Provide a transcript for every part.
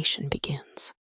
narration begins.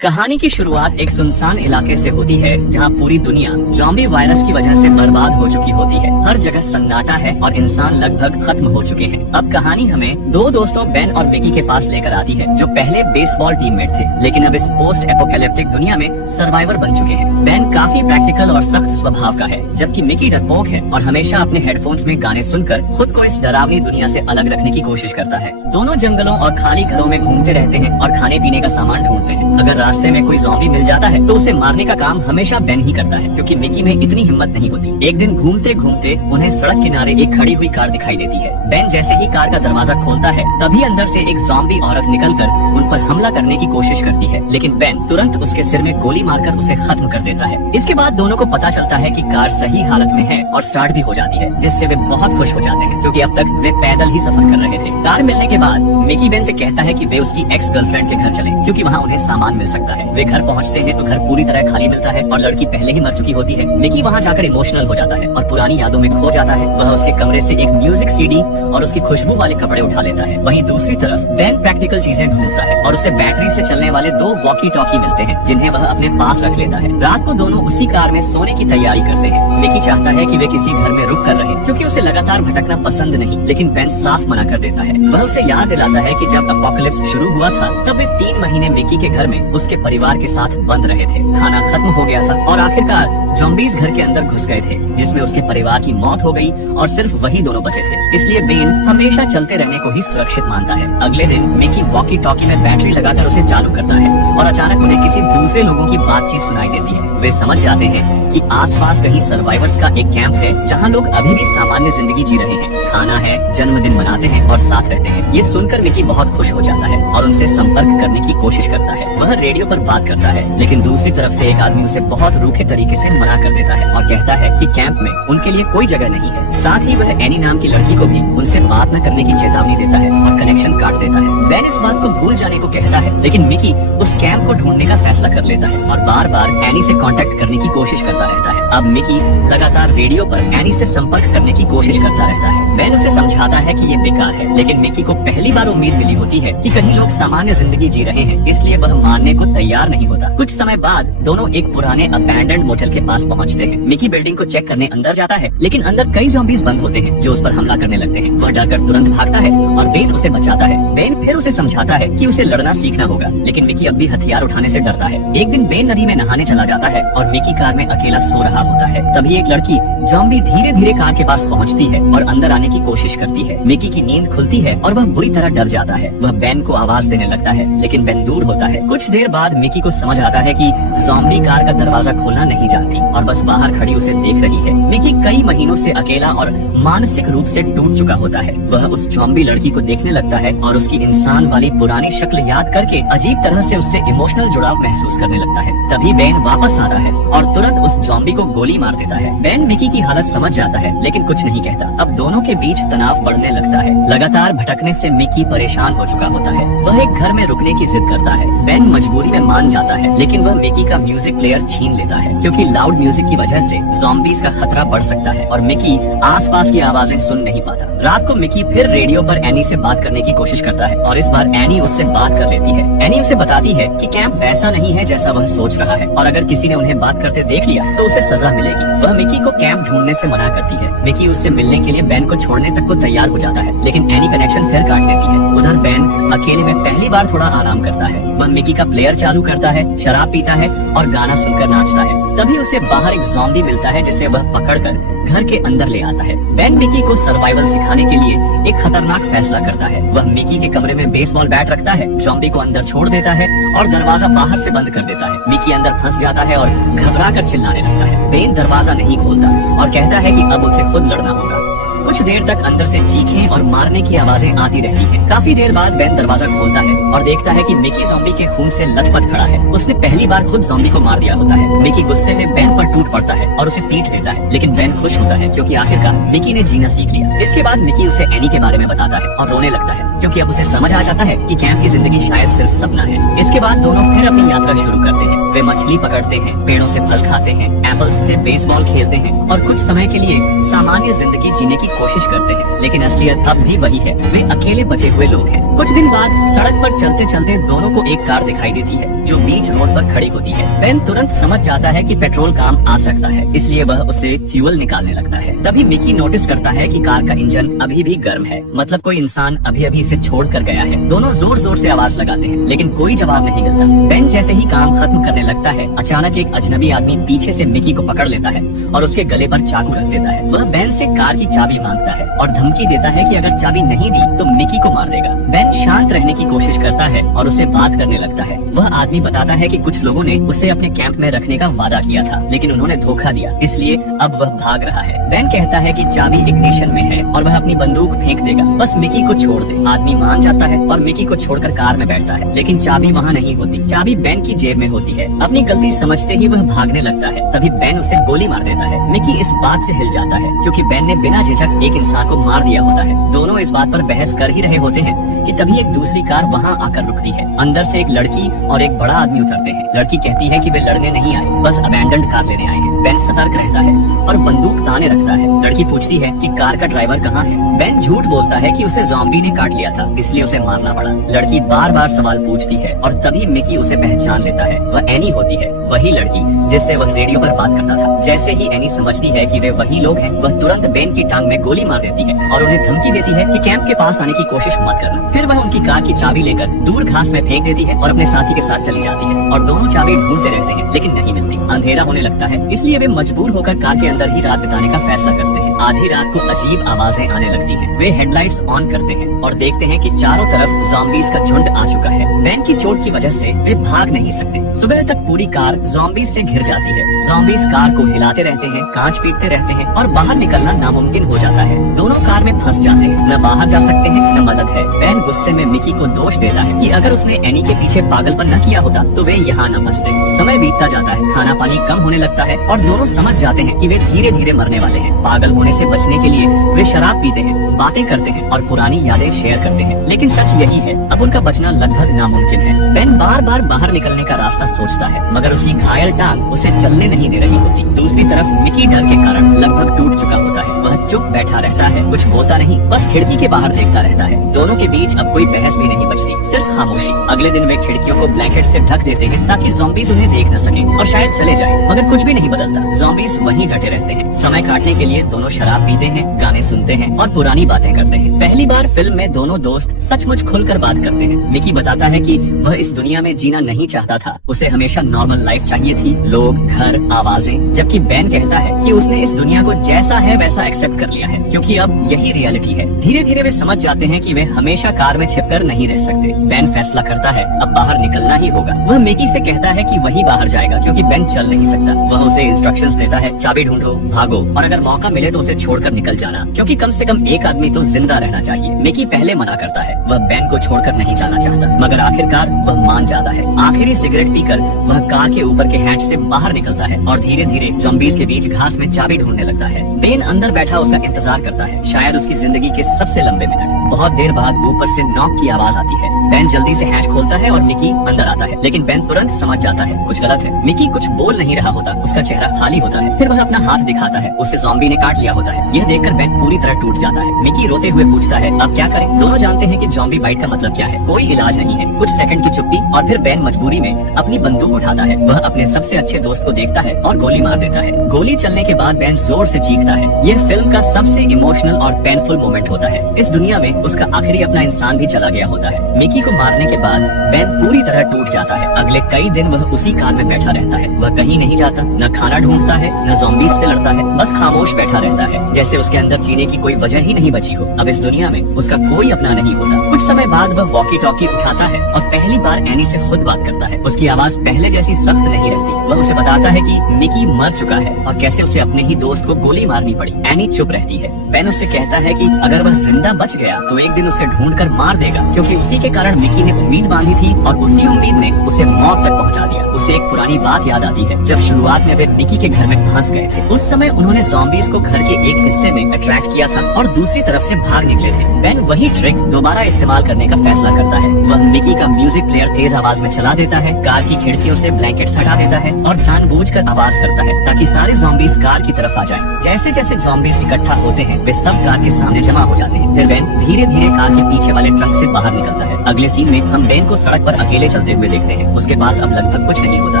कहानी की शुरुआत एक सुनसान इलाके से होती है जहाँ पूरी दुनिया ज़ॉम्बी वायरस की वजह से बर्बाद हो चुकी होती है। हर जगह सन्नाटा है और इंसान लगभग खत्म हो चुके हैं। अब कहानी हमें दो दोस्तों बेन और मिकी के पास लेकर आती है, जो पहले बेसबॉल टीममेट थे, लेकिन अब इस पोस्ट एपोकैलिप्टिक दुनिया में सर्वाइवर बन चुके हैं। बेन काफी प्रैक्टिकल और सख्त स्वभाव का है, जबकि मिकी डरपोक है और हमेशा अपने हेडफोन्स में गाने सुनकर खुद को इस डरावनी दुनिया से अलग रखने की कोशिश करता है। दोनों जंगलों और खाली घरों में घूमते रहते हैं और खाने पीने का सामान ढूंढते हैं। अगर रास्ते में कोई ज़ॉम्बी मिल जाता है तो उसे मारने का काम हमेशा बेन ही करता है, क्योंकि मिकी में इतनी हिम्मत नहीं होती। एक दिन घूमते घूमते उन्हें सड़क किनारे एक खड़ी हुई कार दिखाई देती है। बेन जैसे ही कार का दरवाजा खोलता है, तभी अंदर से एक ज़ॉम्बी औरत निकलकर उन पर हमला करने की कोशिश करती है, लेकिन बेन तुरंत उसके सिर में गोली मारकर उसे खत्म कर देता है। इसके बाद दोनों को पता चलता है कि कार सही हालत में है और स्टार्ट भी हो जाती है, जिससे वे बहुत खुश हो जाते हैं, क्योंकि अब तक वे पैदल ही सफर कर रहे थे। कार मिलने के बाद मिकी बेन से कहता है कि वे उसकी एक्स गर्लफ्रेंड के घर चलें, क्योंकि वहाँ उन्हें सामान मिल सकता है। वे घर पहुँचते हैं तो घर पूरी तरह खाली मिलता है और लड़की पहले ही मर चुकी होती है। मिकी वहाँ जाकर इमोशनल हो जाता है और पुरानी यादों में खो जाता है। वह उसके कमरे से एक म्यूजिक सीडी और उसकी खुशबू वाले कपड़े उठा लेता है। वहीं दूसरी तरफ बेन प्रैक्टिकल चीजें ढूंढता है और उसे बैटरी से चलने वाले दो वॉकी टॉकी मिलते हैं, जिन्हें वह अपने पास रख लेता है। रात को दोनों उसी कार में सोने की तैयारी करते हैं। मिकी चाहता है कि वे किसी घर में रुक कर रहे, क्योंकि उसे लगातार भटकना पसंद नहीं, लेकिन बेन साफ मना कर देता है। वह उसे याद दिलाता है कि जब अपोकलिप्स शुरू हुआ था तब वे 3 महीने मिकी के घर में उसके परिवार के साथ बंद रहे थे। खाना खत्म हो गया था और आखिरकार ज़ॉम्बीज़ घर के अंदर घुस गए थे, जिसमें उसके परिवार की मौत हो गई और सिर्फ वही दोनों बचे थे। इसलिए बेन हमेशा चलते रहने को ही सुरक्षित मानता है। अगले दिन मिकी वॉकी टॉकी में बैटरी लगाकर उसे चालू करता है और अचानक उन्हें किसी दूसरे लोगों की बातचीत सुनाई देती है। वे समझ जाते हैं कि आसपास कहीं सर्वाइवर्स का एक कैंप है, जहां लोग अभी भी सामान्य जिंदगी जी रहे हैं, खाना है, जन्मदिन मनाते हैं और साथ रहते हैं। ये सुनकर मिकी बहुत खुश हो जाता है और उनसे संपर्क करने की कोशिश करता है। वह रेडियो पर बात करता है, लेकिन दूसरी तरफ से एक आदमी उसे बहुत रूखे तरीके से मना कर देता है और कहता है कि कैंप में उनके लिए कोई जगह नहीं है। साथ ही वह एनी नाम की लड़की को भी उनसे बात न करने की चेतावनी देता है और कनेक्शन काट देता है। बेन इस बात को भूल जाने को कहता है, लेकिन मिकी उस कैंप को ढूंढने का फैसला कर लेता है और बार बार एनी से कांटेक्ट करने की कोशिश करता रहता है। अब मिकी लगातार रेडियो पर एनी से संपर्क करने की कोशिश करता रहता है। बेन उसे समझाता है कि ये बेकार है, लेकिन मिकी को पहली बार उम्मीद मिली होती है कि कहीं लोग सामान्य जिंदगी जी रहे हैं, इसलिए वह मानने को तैयार नहीं होता। कुछ समय बाद दोनों एक पुराने अबैंडन्ड मोटेल के पास पहुंचते हैं। मिकी बिल्डिंग को चेक करने अंदर जाता है, लेकिन अंदर कई ज़ॉम्बीज़ बंद होते हैं जो उस पर हमला करने लगते हैं। वह डरकर तुरंत भागता है और बेन उसे बचाता है। बेन फिर उसे समझाता है कि उसे लड़ना सीखना होगा, लेकिन मिकी अब भी हथियार उठाने से डरता है। एक दिन बेन नदी में नहाने चला जाता है और मिकी कार में अकेला सो रहा होता है। तभी एक लड़की ज़ॉम्बी धीरे धीरे कार के पास पहुंचती है और अंदर आने की कोशिश करती है। मिकी की नींद खुलती है और वह बुरी तरह डर जाता है। वह बेन को आवाज देने लगता है, लेकिन बेन दूर होता है। कुछ देर बाद मिकी को समझ आता है कि ज़ॉम्बी कार का दरवाजा खोलना नहीं जानती और बस बाहर खड़ी उसे देख रही है। मिकी कई महीनों से अकेला और मानसिक रूप से टूट चुका होता है। वह उस ज़ॉम्बी लड़की को देखने लगता है और उसकी इंसान वाली पुरानी शक्ल याद करके अजीब तरह से उससे इमोशनल जुड़ाव महसूस करने लगता है। तभी बेन वापस आता है और तुरंत उस ज़ॉम्बी को गोली मार देता है। बेन मिकी की हालत समझ जाता है, लेकिन कुछ नहीं कहता। अब दोनों के बीच तनाव बढ़ने लगता है। लगातार भटकने से मिकी परेशान हो चुका होता है। वह एक घर में रुकने की जिद करता है। बेन मजबूरी में मान जाता है, लेकिन वह मिकी का म्यूजिक प्लेयर छीन लेता है, क्योंकि लाउड म्यूजिक की वजह से ज़ॉम्बीज़ का खतरा बढ़ सकता है और मिकी आसपास की आवाजें सुन नहीं पाता। रात को मिकी फिर रेडियो पर एनी से बात करने की कोशिश करता है और इस बार एनी उससे बात कर लेती है। एनी उसे बताती है कि कैंप वैसा नहीं है जैसा वह सोच रहा है और अगर किसी ने उन्हें बात करते देख लिया तो उसे सजा मिलेगी। वह मिकी को कैंप ढूंढने से मना करती है। मिकी उससे मिलने के लिए बेन को छोड़ने तक को तैयार हो जाता है, लेकिन एनी कनेक्शन फिर काट देती है। उधर बेन अकेले में पहली बार थोड़ा आराम करता है। वह मिकी का प्लेयर चालू करता है, शराब पीता है और गाना सुनकर नाचता है। तभी उसे बाहर एक ज़ॉम्बी मिलता है, जिसे वह पकड़कर घर के अंदर ले आता है। बेन मिकी को सर्वाइवल सिखाने के लिए एक खतरनाक फैसला करता है। वह मिकी के कमरे में बेसबॉल बैट रखता है, ज़ॉम्बी को अंदर छोड़ देता है और दरवाजा बाहर से बंद कर देता है। मिकी अंदर फंस जाता है और घबराकर चिल्लाने लगता है। बेन दरवाजा नहीं खोलता और कहता है कि अब उसे खुद लड़ना होगा। कुछ देर तक अंदर से चीखें और मारने की आवाजें आती रहती हैं। काफी देर बाद बेन दरवाजा खोलता है और देखता है कि मिकी ज़ॉम्बी के खून से लथपथ खड़ा है। उसने पहली बार खुद ज़ॉम्बी को मार दिया होता है। मिकी गुस्से में बेन पर टूट पड़ता है और उसे पीट देता है, लेकिन बेन खुश होता है क्योंकि आखिरकार मिकी ने जीना सीख लिया। इसके बाद मिकी उसे एनी के बारे में बताता है और रोने लगता है, क्योंकि अब उसे समझ आ जाता है कि कैंप की जिंदगी शायद सिर्फ सपना है। इसके बाद दोनों फिर अपनी यात्रा शुरू करते हैं। वे मछली पकड़ते हैं, पेड़ों से फल खाते हैं, एप्पल्स से बेसबॉल खेलते हैं और कुछ समय के लिए सामान्य जिंदगी जीने की कोशिश करते हैं, लेकिन असलियत अब भी वही है, वे अकेले बचे हुए लोग हैं। कुछ दिन बाद सड़क पर चलते चलते दोनों को एक कार दिखाई देती है जो बीच रोड पर खड़ी होती है। बेन तुरंत समझ जाता है कि पेट्रोल काम आ सकता है, इसलिए वह उससे फ्यूल निकालने लगता है। तभी मिकी नोटिस करता है कि कार का इंजन अभी भी गर्म है, मतलब कोई इंसान अभी अभी इसे छोड़ कर गया है। दोनों जोर जोर से आवाज लगाते हैं, लेकिन कोई जवाब नहीं मिलता। बेन जैसे ही काम खत्म करने लगता है, अचानक एक अजनबी आदमी पीछे से मिकी को पकड़ लेता है और उसके गले पर चाकू रख देता है। वह बेन से कार की चाबी मांगता है और धमकी देता है कि अगर चाबी नहीं दी तो मिकी को मार देगा। बेन शांत रहने की कोशिश करता है और उससे बात करने लगता है। वह आदमी बताता है कि कुछ लोगों ने उसे अपने कैंप में रखने का वादा किया था, लेकिन उन्होंने धोखा दिया, इसलिए अब वह भाग रहा है। बेन कहता है कि चाबी इग्निशन में है और वह अपनी बंदूक फेंक देगा, बस मिकी को छोड़ दे। आदमी मान जाता है और मिकी को छोड़कर कार में बैठता है, लेकिन चाबी वहाँ नहीं होती। चाबी बेन की जेब में होती है। अपनी गलती समझते ही वह भागने लगता है। तभी बेन उसे गोली मार देता है। मिकी इस बात से हिल जाता है क्योंकि बेन ने बिना झिझक एक इंसान को मार दिया होता है। दोनों इस बात पर बहस कर ही रहे होते हैं कि तभी एक दूसरी कार वहाँ आकर रुकती है। अंदर से एक लड़की और एक बड़ा आदमी उतरते हैं। लड़की कहती है कि वे लड़ने नहीं आए, बस अबैंडन्ड कार लेने आए हैं। बेन सतर्क रहता है और बंदूक ताने रखता है। लड़की पूछती है कि कार का ड्राइवर कहाँ है। बेन झूठ बोलता है कि उसे ज़ॉम्बी ने काट लिया था, इसलिए उसे मारना पड़ा। लड़की बार बार सवाल पूछती है और तभी मिकी उसे पहचान लेता है। वह एनी होती है, वही लड़की जिससे वह रेडियो पर बात करता था। जैसे ही एनी समझती है कि वे वही लोग हैं, वह तुरंत बेन की टांग में गोली मार देती है और उन्हें धमकी देती है कि कैंप के पास आने की कोशिश मत करना। फिर वह उनकी कार की चाबी लेकर दूर घास में फेंक देती है और अपने साथी के साथ चली जाती है और दोनों चाबी ढूंढते रहते हैं, लेकिन नहीं मिलती। अंधेरा होने लगता है, इसलिए वे मजबूर होकर कार के अंदर ही रात बिताने का फैसला करते हैं। आधी रात को अजीब आवाजें आने लगती हैं। वे हेडलाइट्स ऑन करते हैं और देखते हैं कि चारों तरफ ज़ॉम्बीज का झुंड आ चुका है। बेन की चोट की वजह से वे भाग नहीं सकते। सुबह तक पूरी कार ज़ॉम्बीज से घिर जाती है। ज़ॉम्बीज कार को हिलाते रहते हैं, कांच पीटते रहते हैं और बाहर निकलना नामुमकिन हो जाता है। दोनों कार में फंस जाते हैं, न बाहर जा सकते हैं न मदद है। बेन गुस्से में मिकी को दोष देता है कि अगर उसने एनी के पीछे पागलपन न किया होता तो वे यहाँ न फंसते। समय बीतता जाता है, खाना पानी कम होने लगता है और दोनों समझ जाते हैं कि वे धीरे धीरे मरने वाले हैं। पागल होने से बचने के लिए वे शराब पीते हैं, बातें करते हैं और पुरानी यादें शेयर करते हैं, लेकिन सच यही है, अब उनका बचना लगभग नामुमकिन है। बेन बार बार बाहर निकलने का रास्ता सोचता है, मगर उसकी घायल टांग उसे चलने नहीं दे रही होती। दूसरी तरफ मिकी डर के कारण लगभग टूट चुका होता है। वह चुप बैठा रहता है, कुछ बोलता नहीं, बस खिड़की के बाहर देखता रहता है। दोनों के बीच अब कोई बहस भी नहीं बचती, सिर्फ खामोशी। अगले दिन वे खिड़कियों को ब्लैंकेट से ढक देते हैं ताकि ज़ॉम्बीज उन्हें देख न सके और शायद चले जाएं, मगर कुछ भी नहीं बदलता। ज़ॉम्बीज वहीं डटे रहते हैं। समय काटने के लिए दोनों शराब पीते हैं, गाने सुनते हैं और पुरानी बातें करते हैं। पहली बार फिल्म में दोनों दोस्त सचमुच खुलकर बात करते हैं। मिकी बताता है कि वह इस दुनिया में जीना नहीं चाहता था, उसे हमेशा नॉर्मल लाइफ चाहिए थी, लोग, घर, आवाजें। जबकि बेन कहता है कि उसने इस दुनिया को जैसा है वैसा एक्सेप्ट कर लिया है, क्योंकि अब यही रियलिटी है। धीरे धीरे वे समझ जाते हैं कि वे हमेशा कार में छिपकर नहीं रह सकते। बेन फैसला करता है अब बाहर निकलना ही होगा। वह मिकी से कहता है कि वही बाहर जाएगा क्योंकि बेन चल नहीं सकता। वह उसे इंस्ट्रक्शंस देता है, चाबी ढूंढो, भागो और अगर मौका मिले तो उसे छोड़कर निकल जाना, क्योंकि कम से कम एक आदमी तो जिंदा रहना चाहिए। मिकी पहले मना करता है, वह बेन को छोड़कर नहीं जाना चाहता, मगर आखिरकार वह मान जाता है। आखिरी सिगरेट पीकर वह कार के ऊपर के हैच से बाहर निकलता है और धीरे धीरे ज़ॉम्बीज के बीच घास में चाबी ढूंढने लगता है। बेन अंदर बैठा उसका इंतजार करता है, शायद उसकी जिंदगी के सबसे लंबे मिनट। बहुत देर बाद ऊपर से नॉक की आवाज आती है। बेन जल्दी से हैच खोलता है और मिकी अंदर आता है, लेकिन बेन तुरंत समझ जाता है कुछ गलत है। मिकी कुछ बोल नहीं रहा होता, उसका चेहरा खाली होता है। फिर वह अपना हाथ दिखाता है, उसे ज़ॉम्बी ने काट लिया होता है। यह देखकर बेन पूरी तरह टूट जाता है। मिकी रोते हुए पूछता है अब क्या करें। दोनों जानते हैं कि ज़ॉम्बी बाइट का मतलब क्या है, कोई इलाज नहीं है। कुछ सेकंड की चुप्पी और फिर बेन मजबूरी में अपनी बंदूक उठाता है। वह अपने सबसे अच्छे दोस्त को देखता है और गोली मार देता है। गोली चलने के बाद बेन जोर से चीखता है। यह फिल्म का सबसे इमोशनल और पेनफुल मोमेंट होता है। इस दुनिया में उसका आखिरी अपना इंसान भी चला गया होता है। मिकी को मारने के बाद बेन पूरी तरह टूट जाता है। अगले कई दिन वह उसी कार में बैठा रहता है। वह कहीं नहीं जाता, न खाना ढूंढता है, न ज़ॉम्बीज से लड़ता है, बस खामोश बैठा रहता है, जैसे उसके अंदर जीने की कोई वजह ही नहीं बची हो। अब इस दुनिया में उसका कोई अपना नहीं होता। कुछ समय बाद वह वॉकी टॉकी उठाता है और पहली बार एनी से खुद बात करता है। उसकी आवाज पहले जैसी सख्त नहीं रहती। वह उसे बताता है कि मिकी मर चुका है और कैसे उसे अपने ही दोस्त को गोली मारनी पड़ी। एनी चुप रहती है। बेन उससे कहता है कि अगर वह जिंदा बच गया तो एक दिन उसे ढूंढकर मार देगा, क्योंकि उसी के कारण मिकी ने उम्मीद बांधी थी और उसी उम्मीद ने उसे मौत तक पहुंचा दिया। उसे एक पुरानी बात याद आती है, जब शुरुआत में वे मिकी के घर में फंस गए थे। उस समय उन्होंने ज़ॉम्बीज को घर के एक हिस्से में अट्रैक्ट किया था और दूसरी तरफ से भाग निकले थे। बेन वही ट्रिक दोबारा इस्तेमाल करने का फैसला करता है। वह मिकी का म्यूजिक प्लेयर तेज आवाज में चला देता है, कार की खिड़कियों से ब्लैंकेट्स हटा देता है और जानबूझकर आवाज करता है ताकि सारे ज़ॉम्बीज कार की तरफ आ जाएं। जैसे जैसे ज़ॉम्बीज इकट्ठा होते हैं वे सब कार के सामने जमा हो जाते हैं। फिर बेन धीरे धीरे कार के पीछे वाले ट्रक से बाहर निकलता है। अगले सीन में हम बेन को सड़क पर अकेले चलते हुए देखते हैं। उसके पास अब लगभग कुछ नहीं होता,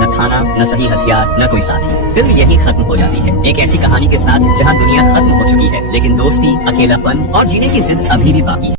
न खाना, न सही हथियार, न कोई साथी। फिल्म यही खत्म हो जाती है, एक ऐसी कहानी के साथ जहाँ दुनिया खत्म हो चुकी है, लेकिन दोस्ती, अकेलापन और जीने की जिद अभी भी बाकी है।